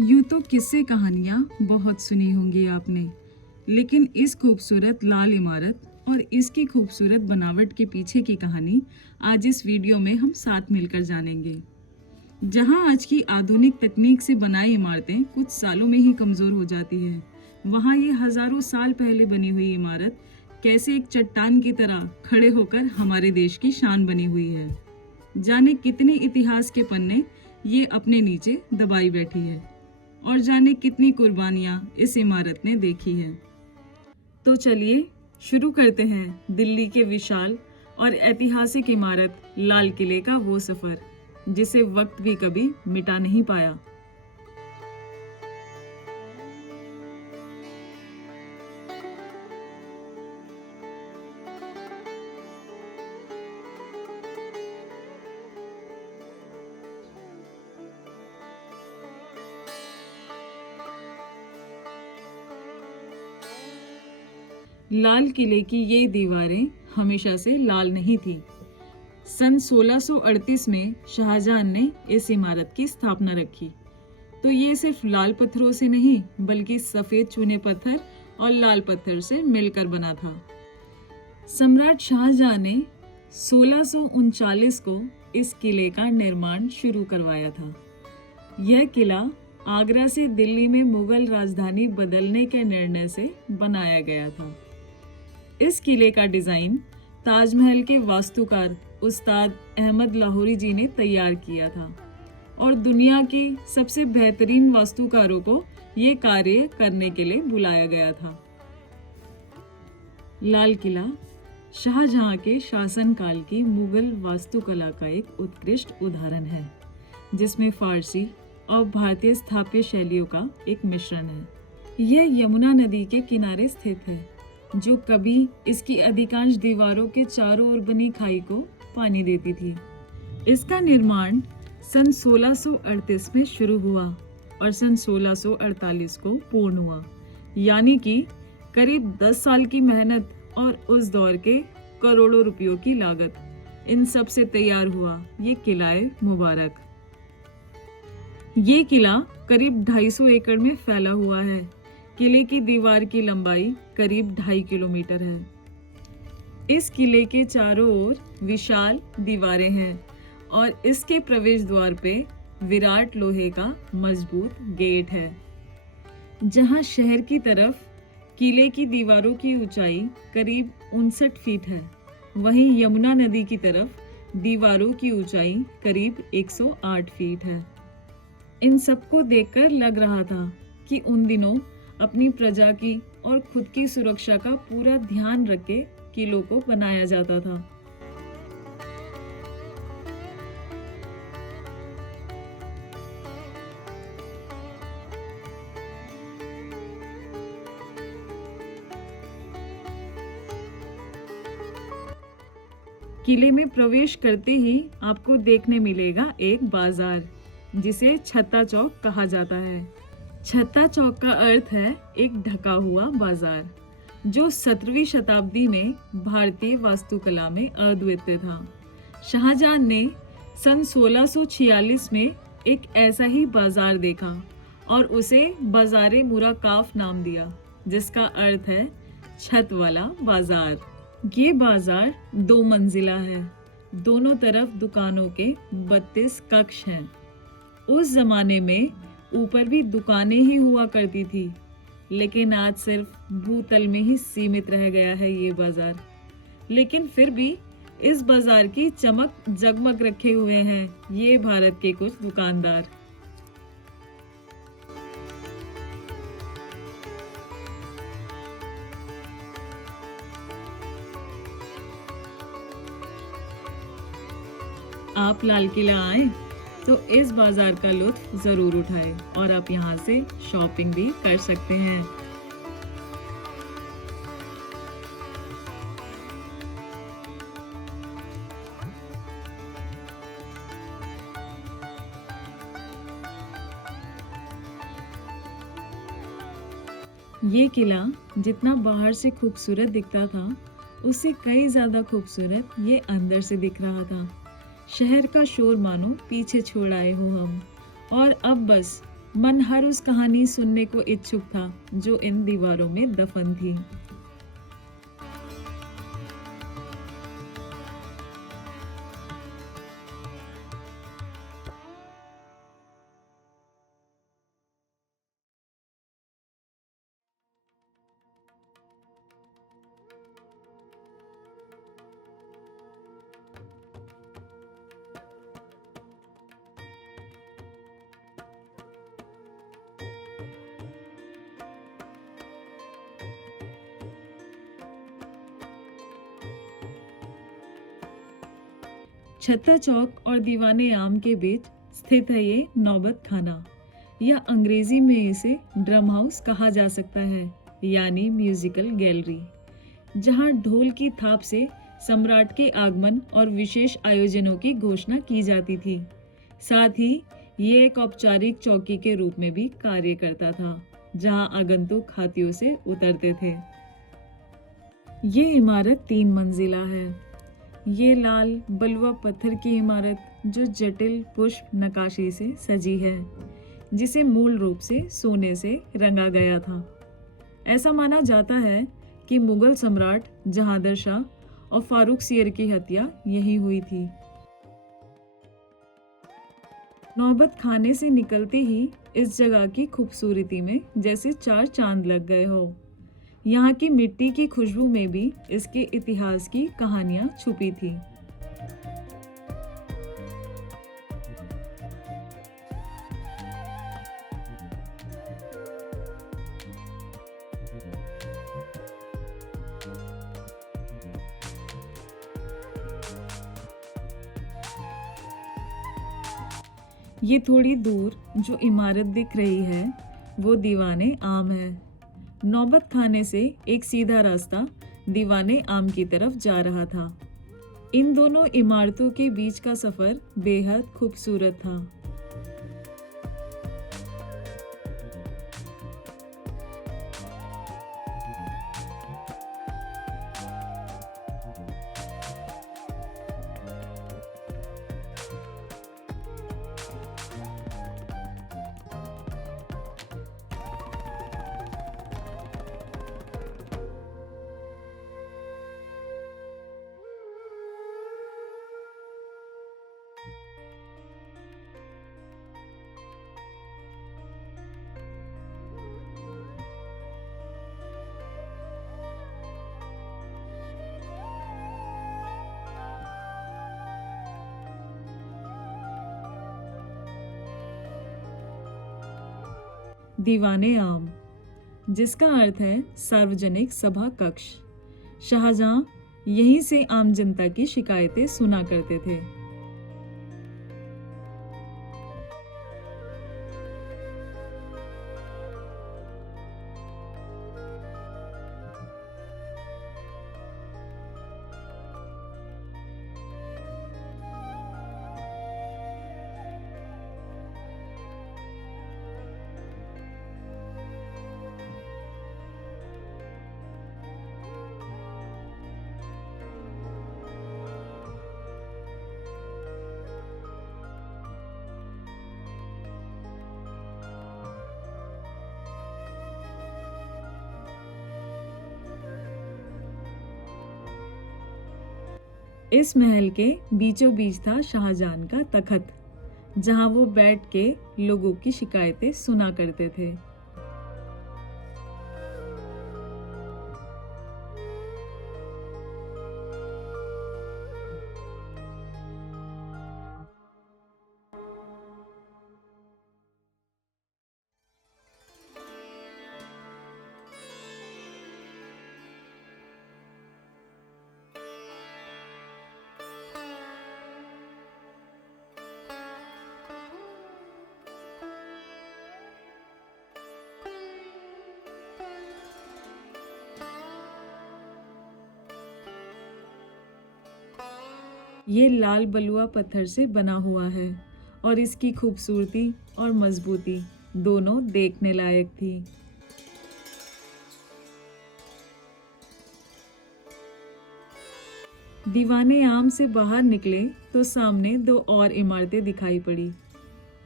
यूं तो किस्से कहानियाँ बहुत सुनी होंगी आपने, लेकिन इस खूबसूरत लाल इमारत और इसकी खूबसूरत बनावट के पीछे की कहानी आज इस वीडियो में हम साथ मिलकर जानेंगे। जहां आज की आधुनिक तकनीक से बनाई इमारतें कुछ सालों में ही कमज़ोर हो जाती हैं, वहां ये हज़ारों साल पहले बनी हुई इमारत कैसे एक चट्टान की तरह खड़े होकर हमारे देश की शान बनी हुई है। जाने कितने इतिहास के पन्ने ये अपने नीचे दबाई बैठी है और जाने कितनी कुर्बानियां इस इमारत ने देखी है। तो चलिए शुरू करते हैं दिल्ली के विशाल और ऐतिहासिक इमारत लाल किले का वो सफर जिसे वक्त भी कभी मिटा नहीं पाया। लाल किले की ये दीवारें हमेशा से लाल नहीं थी। सन 1638 में शाहजहां ने इस इमारत की स्थापना रखी, तो ये सिर्फ लाल पत्थरों से नहीं बल्कि सफेद चूने पत्थर और लाल पत्थर से मिलकर बना था। सम्राट शाहजहां ने 1639 को इस किले का निर्माण शुरू करवाया था। यह किला आगरा से दिल्ली में मुगल राजधानी बदलने के निर्णय से बनाया गया था। इस किले का डिजाइन ताजमहल के वास्तुकार उस्ताद अहमद लाहौरी जी ने तैयार किया था और दुनिया की सबसे बेहतरीन वास्तुकारों को ये कार्य करने के लिए बुलाया गया था। लाल किला शाहजहां के शासनकाल की मुगल वास्तुकला का एक उत्कृष्ट उदाहरण है, जिसमें फारसी और भारतीय स्थापत्य शैलियों का एक मिश्रण है। यह यमुना नदी के किनारे स्थित है, जो कभी इसकी अधिकांश दीवारों के चारों ओर बनी खाई को पानी देती थी। इसका निर्माण सन 1638 में शुरू हुआ और सन 1648 को पूर्ण हुआ, यानी कि करीब 10 साल की मेहनत और उस दौर के करोड़ों रुपयों की लागत, इन सब से तैयार हुआ ये किला-ए मुबारक। ये किला करीब 250 एकड़ में फैला हुआ है। किले की दीवार की लंबाई करीब 2.5 किलोमीटर है। इस किले के चारों ओर विशाल दीवारें हैं और इसके प्रवेश द्वार पे विराट लोहे का मजबूत गेट है। जहां शहर की तरफ किले की दीवारों की ऊंचाई करीब 59 फीट है, वहीं यमुना नदी की तरफ दीवारों की ऊंचाई करीब 108 फीट है। इन सबको देखकर लग रहा था कि उन दिनों अपनी प्रजा की और खुद की सुरक्षा का पूरा ध्यान रख के किलों को बनाया जाता था। किले में प्रवेश करते ही आपको देखने मिलेगा एक बाजार, जिसे छत्ता चौक कहा जाता है। छत्ता चौक का अर्थ है एक ढका हुआ बाजार, जो 17वीं शताब्दी में भारतीय वास्तुकला में अद्वितीय था। शाहजहां ने सन 1646 में एक ऐसा ही बाजार देखा और उसे बाजारे मुराकाफ नाम दिया, जिसका अर्थ है छत वाला बाजार। ये बाजार 2 मंजिला है। दोनों तरफ दुकानों के 32 कक्ष हैं। उस जमाने में ऊपर भी दुकानें ही हुआ करती थी, लेकिन आज सिर्फ भूतल में ही सीमित रह गया है ये बाजार। लेकिन फिर भी इस बाजार की चमक जगमग रखे हुए हैं ये भारत के कुछ दुकानदार। आप लाल किला आए तो इस बाजार का लुत्फ जरूर उठाएं और आप यहाँ से शॉपिंग भी कर सकते हैं। ये किला जितना बाहर से खूबसूरत दिखता था, उससे कई ज्यादा खूबसूरत ये अंदर से दिख रहा था। शहर का शोर मानो पीछे छोड़ आए हो हम, और अब बस मन हर उस कहानी सुनने को इच्छुक था जो इन दीवारों में दफन थी। छत्ता चौक और दीवाने आम के बीच स्थित है ये नौबत खाना, या अंग्रेजी में इसे ड्रम हाउस कहा जा सकता है, यानी म्यूजिकल गैलरी, जहां ढोल की थाप से सम्राट के आगमन और विशेष आयोजनों की घोषणा की जाती थी। साथ ही ये एक औपचारिक चौकी के रूप में भी कार्य करता था, जहां आगंतुक हाथियों से उतरते थे। ये इमारत 3 मंजिला है। ये लाल बलुआ पत्थर की इमारत जो जटिल पुष्प नक्काशी से सजी है, जिसे मूल रूप से सोने से रंगा गया था। ऐसा माना जाता है कि मुगल सम्राट जहांदर शाह और फारूक सियर की हत्या यहीं हुई थी। नौबत खाने से निकलते ही इस जगह की खूबसूरती में जैसे 4 चांद लग गए हो। यहाँ की मिट्टी की खुशबू में भी इसके इतिहास की कहानियां छुपी थी। ये थोड़ी दूर जो इमारत दिख रही है वो दीवाने आम है। नौबत खाने से एक सीधा रास्ता दीवाने आम की तरफ जा रहा था। इन दोनों इमारतों के बीच का सफर बेहद खूबसूरत था। दीवाने आम, जिसका अर्थ है सार्वजनिक सभा कक्ष। शाहजहां यहीं से आम जनता की शिकायतें सुना करते थे। इस महल के बीचों बीच था शाहजहां का तखत, जहां वो बैठ के लोगों की शिकायतें सुना करते थे। ये लाल बलुआ पत्थर से बना हुआ है और इसकी खूबसूरती और मजबूती दोनों देखने लायक थी। दीवाने आम से बाहर निकले तो सामने 2 और इमारतें दिखाई पड़ी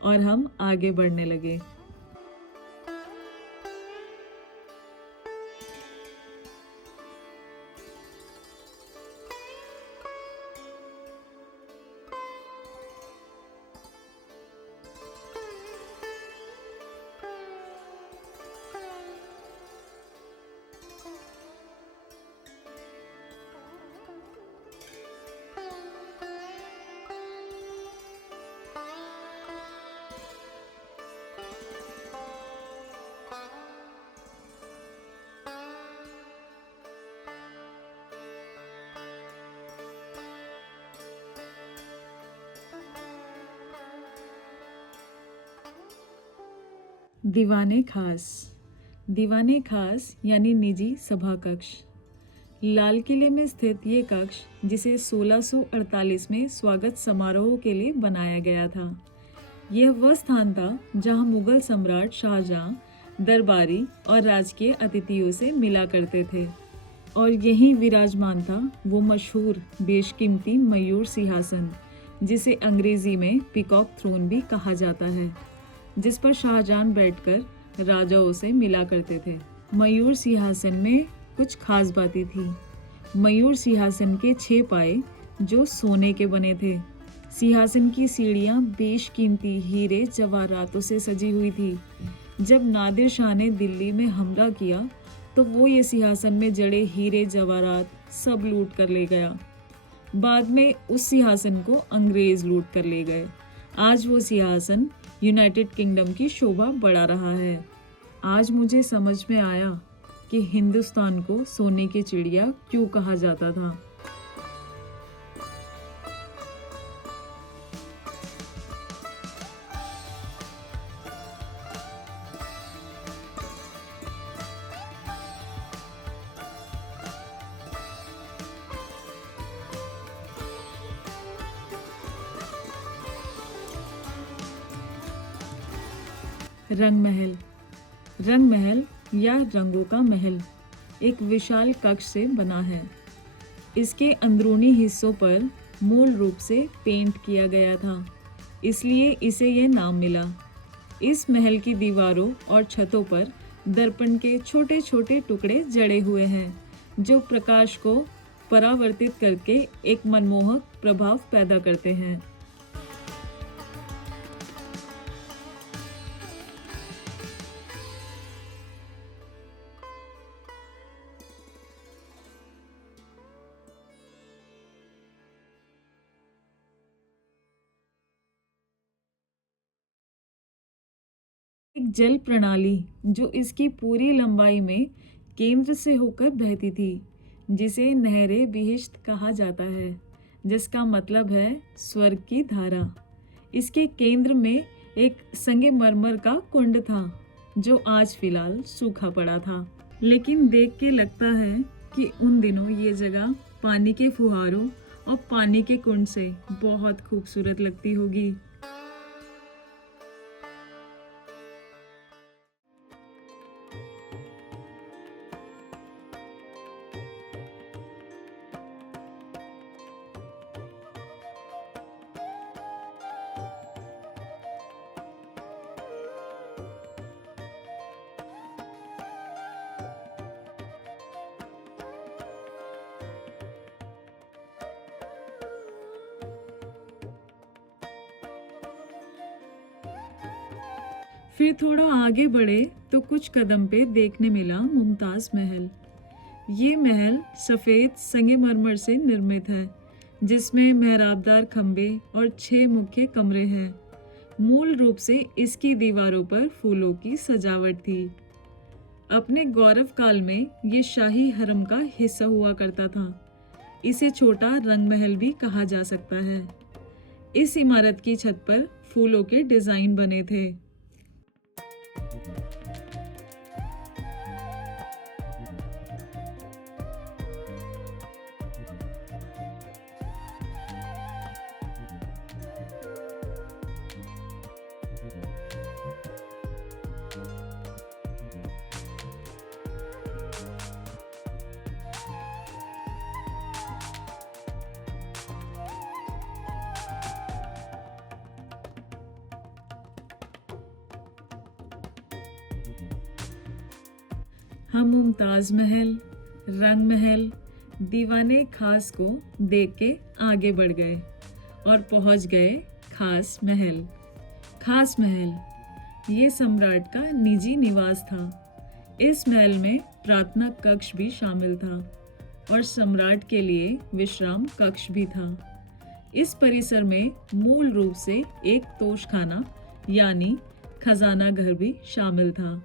और हम आगे बढ़ने लगे। दीवाने खास। दीवाने खास यानी निजी सभा कक्ष। लाल किले में स्थित ये कक्ष, जिसे 1648 में स्वागत समारोह के लिए बनाया गया था, यह वह स्थान था जहां मुगल सम्राट शाहजहां दरबारी और राजकीय अतिथियों से मिला करते थे, और यहीं विराजमान था वो मशहूर बेशकीमती मयूर सिंहासन, जिसे अंग्रेजी में पीकॉक थ्रोन भी कहा जाता है, जिस पर शाहजहां बैठकर राजाओं से मिला करते थे। मयूर सिंहासन में कुछ खास बातें थी। मयूर सिंहासन के 6 पाए जो सोने के बने थे। सिंहासन की सीढ़ियां बेशकीमती हीरे जवाहरातों से सजी हुई थी। जब नादिर शाह ने दिल्ली में हमला किया तो वो ये सिंहासन में जड़े हीरे जवाहरात सब लूट कर ले गया। बाद में उस सिंहासन को अंग्रेज लूट कर ले गए। आज वो सिंहासन यूनाइटेड किंगडम की शोभा बढ़ा रहा है। आज मुझे समझ में आया कि हिंदुस्तान को सोने की चिड़िया क्यों कहा जाता था। रंग महल। रंग महल या रंगों का महल एक विशाल कक्ष से बना है। इसके अंदरूनी हिस्सों पर मूल रूप से पेंट किया गया था, इसलिए इसे यह नाम मिला। इस महल की दीवारों और छतों पर दर्पण के छोटे छोटे टुकड़े जड़े हुए हैं, जो प्रकाश को परावर्तित करके एक मनमोहक प्रभाव पैदा करते हैं। एक जल प्रणाली जो इसकी पूरी लंबाई में केंद्र से होकर बहती थी, जिसे नहरे बिहिश्त कहा जाता है, जिसका मतलब है स्वर्ग की धारा। इसके केंद्र में एक संगमरमर का कुंड था, जो आज फिलहाल सूखा पड़ा था, लेकिन देख के लगता है कि उन दिनों ये जगह पानी के फुहारों और पानी के कुंड से बहुत खूबसूरत लगती होगी। फिर थोड़ा आगे बढ़े तो कुछ कदम पे देखने मिला मुमताज महल। ये महल सफ़ेद संगमरमर से निर्मित है, जिसमें मेहराबदार खंभे और 6 मुख्य कमरे हैं। मूल रूप से इसकी दीवारों पर फूलों की सजावट थी। अपने गौरव काल में ये शाही हरम का हिस्सा हुआ करता था। इसे छोटा रंग महल भी कहा जा सकता है। इस इमारत की छत पर फूलों के डिजाइन बने थे। हम मुमताज महल, रंग महल, दीवाने खास को देख के आगे बढ़ गए और पहुंच गए खास महल। खास महल ये सम्राट का निजी निवास था। इस महल में प्रार्थना कक्ष भी शामिल था और सम्राट के लिए विश्राम कक्ष भी था। इस परिसर में मूल रूप से एक तोशखाना यानी खजाना घर भी शामिल था।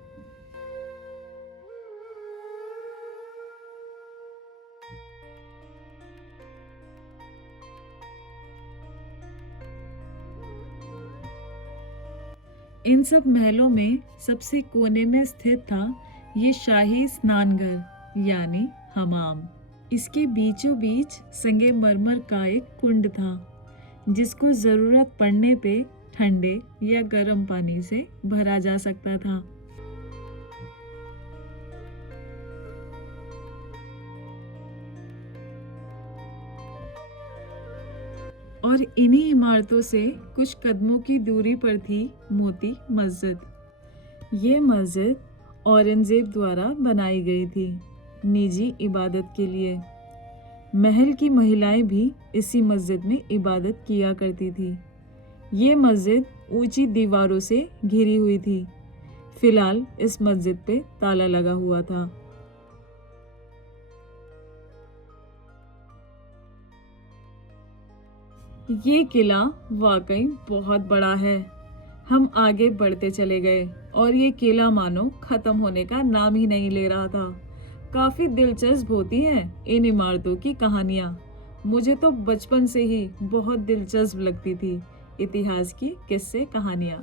इन सब महलों में सबसे कोने में स्थित था ये शाही स्नानघर यानी हमाम। इसके बीचों बीच संगमरमर का एक कुंड था जिसको जरूरत पड़ने पे ठंडे या गर्म पानी से भरा जा सकता था। और इन्हीं इमारतों से कुछ कदमों की दूरी पर थी मोती मस्जिद। ये मस्जिद औरंगजेब द्वारा बनाई गई थी निजी इबादत के लिए। महल की महिलाएं भी इसी मस्जिद में इबादत किया करती थी। ये मस्जिद ऊंची दीवारों से घिरी हुई थी। फिलहाल इस मस्जिद पे ताला लगा हुआ था। ये किला वाकई बहुत बड़ा है। हम आगे बढ़ते चले गए और ये किला मानो खत्म होने का नाम ही नहीं ले रहा था। काफी दिलचस्प होती हैं इन इमारतों की कहानियाँ। मुझे तो बचपन से ही बहुत दिलचस्प लगती थी इतिहास की किस्से कहानियाँ।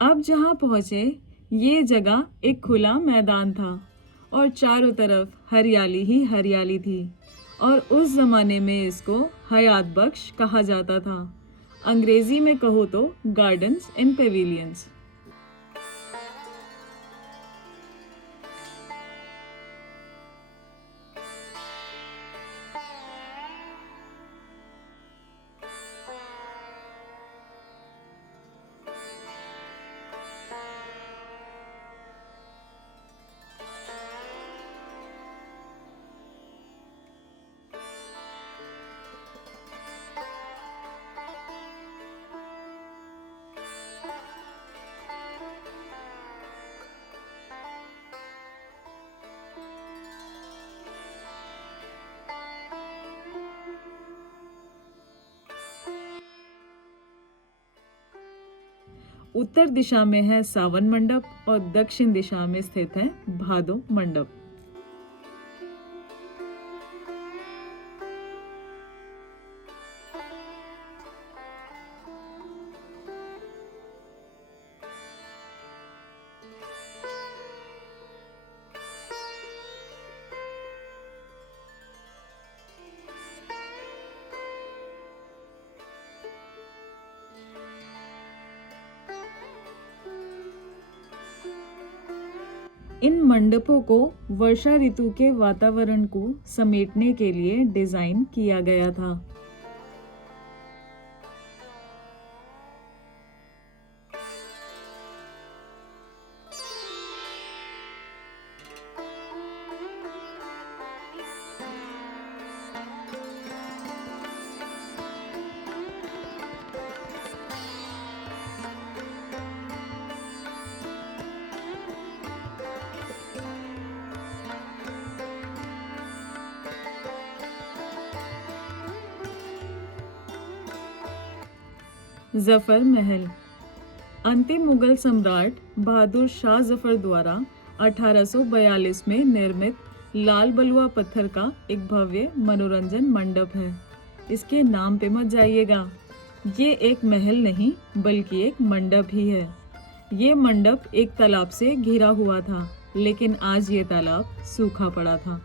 अब जहाँ पहुँचे ये जगह एक खुला मैदान था और चारों तरफ हरियाली ही हरियाली थी और उस जमाने में इसको हयात बख्श कहा जाता था। अंग्रेजी में कहो तो गार्डन्स एंड पेविलियंस। उत्तर दिशा में है सावन मंडप और दक्षिण दिशा में स्थित है भादो मंडप। इन मंडपों को वर्षा ऋतु के वातावरण को समेटने के लिए डिजाइन किया गया था। जफर महल अंतिम मुगल सम्राट बहादुर शाह जफर द्वारा 1842 में निर्मित लाल बलुआ पत्थर का एक भव्य मनोरंजन मंडप है। इसके नाम पे मत जाइएगा, ये एक महल नहीं बल्कि एक मंडप ही है। ये मंडप एक तालाब से घिरा हुआ था, लेकिन आज ये तालाब सूखा पड़ा था।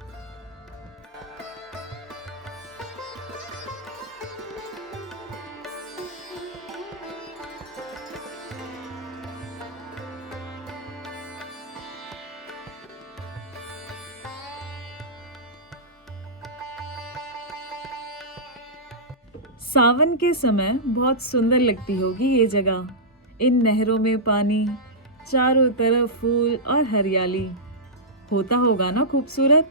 सावन के समय बहुत सुंदर लगती होगी ये जगह। इन नहरों में पानी, चारों तरफ फूल और हरियाली, होता होगा ना खूबसूरत।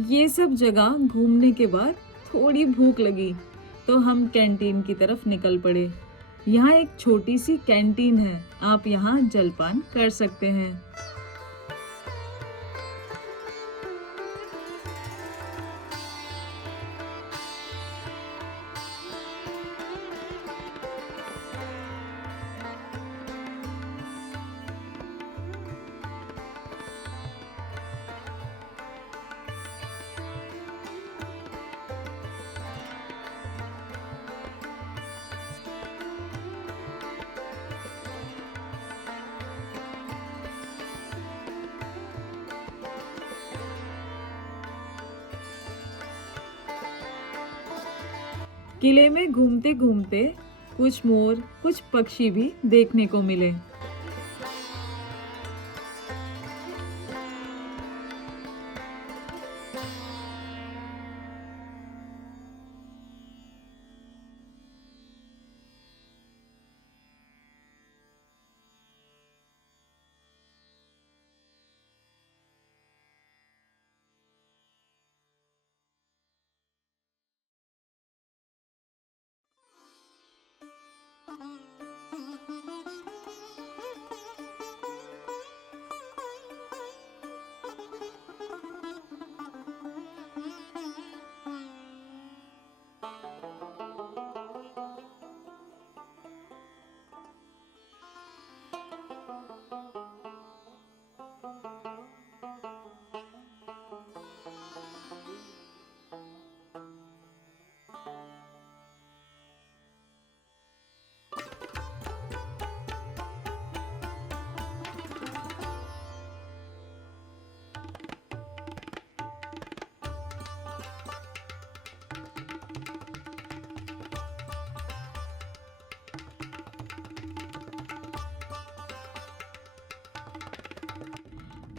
ये सब जगह घूमने के बाद थोड़ी भूख लगी तो हम कैंटीन की तरफ निकल पड़े। यहाँ एक छोटी सी कैंटीन है, आप यहाँ जलपान कर सकते हैं। किले में घूमते घूमते कुछ मोर, कुछ पक्षी भी देखने को मिले।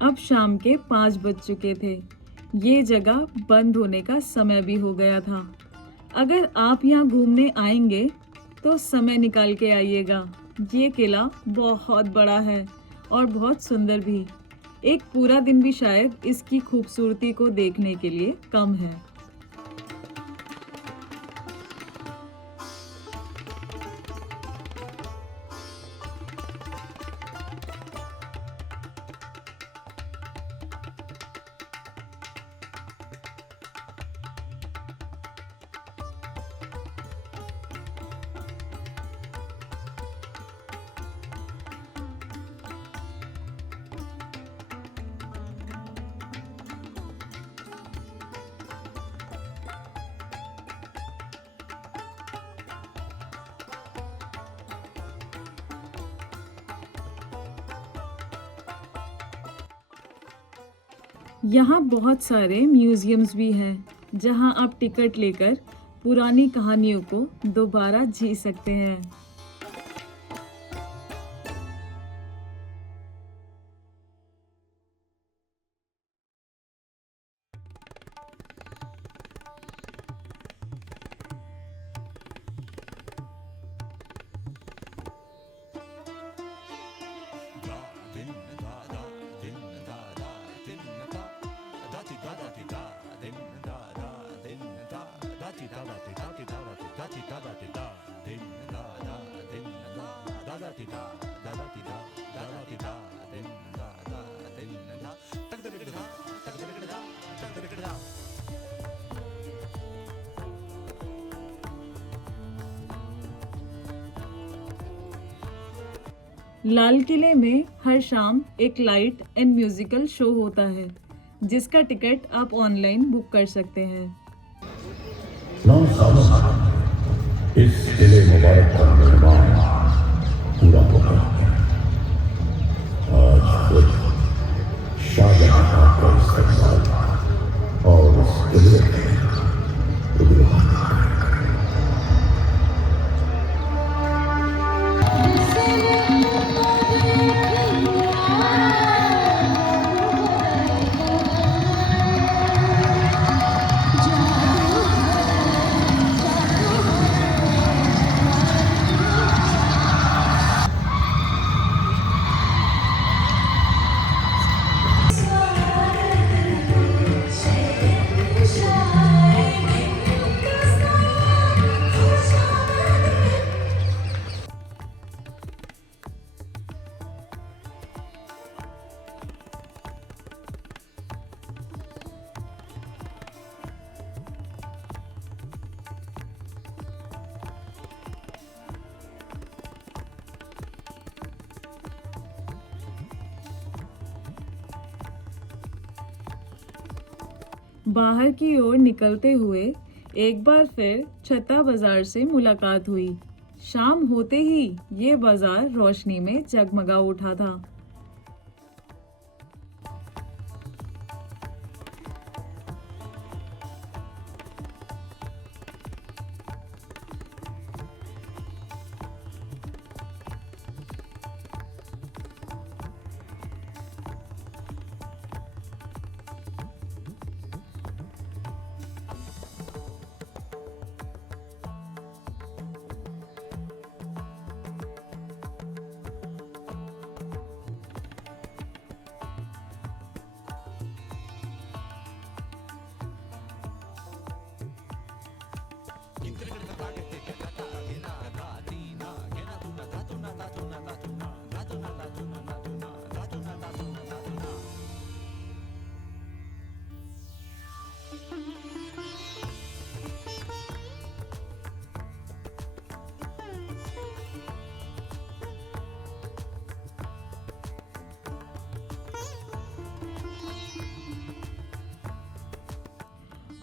अब शाम के 5 बज चुके थे। ये जगह बंद होने का समय भी हो गया था। अगर आप यहाँ घूमने आएंगे तो समय निकाल के आइएगा। ये किला बहुत बड़ा है और बहुत सुंदर भी। एक पूरा दिन भी शायद इसकी खूबसूरती को देखने के लिए कम है। यहाँ बहुत सारे म्यूजियम्स भी हैं, जहाँ आप टिकट लेकर पुरानी कहानियों को दोबारा जी सकते हैं। लाल किले में हर शाम एक लाइट एंड म्यूजिकल शो होता है, जिसका टिकट आप ऑनलाइन बुक कर सकते हैं। 9 सालों में इस किले मुबारक का निर्माण पूरा हो गया। आज खुद शाहजहां का इस्तेमाल और इस किले में उद्घाटन बाहर की ओर निकलते हुए एक बार फिर छत्ता बाजार से मुलाकात हुई। शाम होते ही ये बाजार रोशनी में जगमगा उठा था।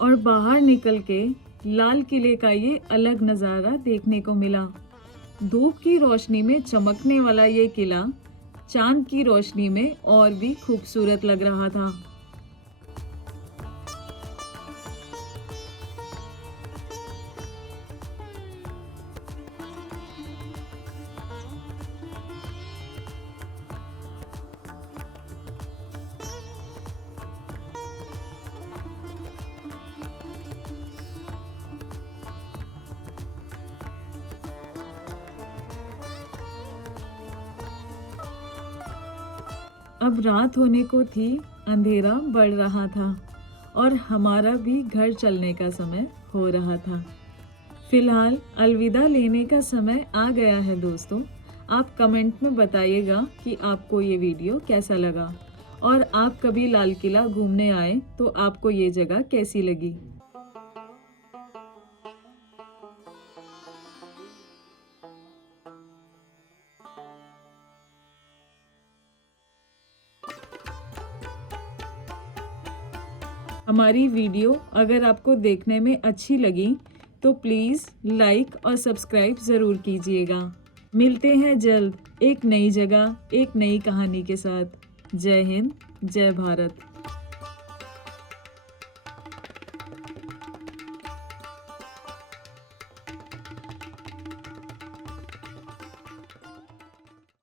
और बाहर निकल के लाल किले का ये अलग नज़ारा देखने को मिला। धूप की रोशनी में चमकने वाला ये किला चांद की रोशनी में और भी खूबसूरत लग रहा था। अब रात होने को थी, अंधेरा बढ़ रहा था और हमारा भी घर चलने का समय हो रहा था। फिलहाल अलविदा लेने का समय आ गया है दोस्तों। आप कमेंट में बताइएगा कि आपको ये वीडियो कैसा लगा और आप कभी लाल किला घूमने आए तो आपको ये जगह कैसी लगी। हमारी वीडियो अगर आपको देखने में अच्छी लगी तो प्लीज़ लाइक और सब्सक्राइब ज़रूर कीजिएगा। मिलते हैं जल्द एक नई जगह, एक नई कहानी के साथ। जय हिंद, जय भारत।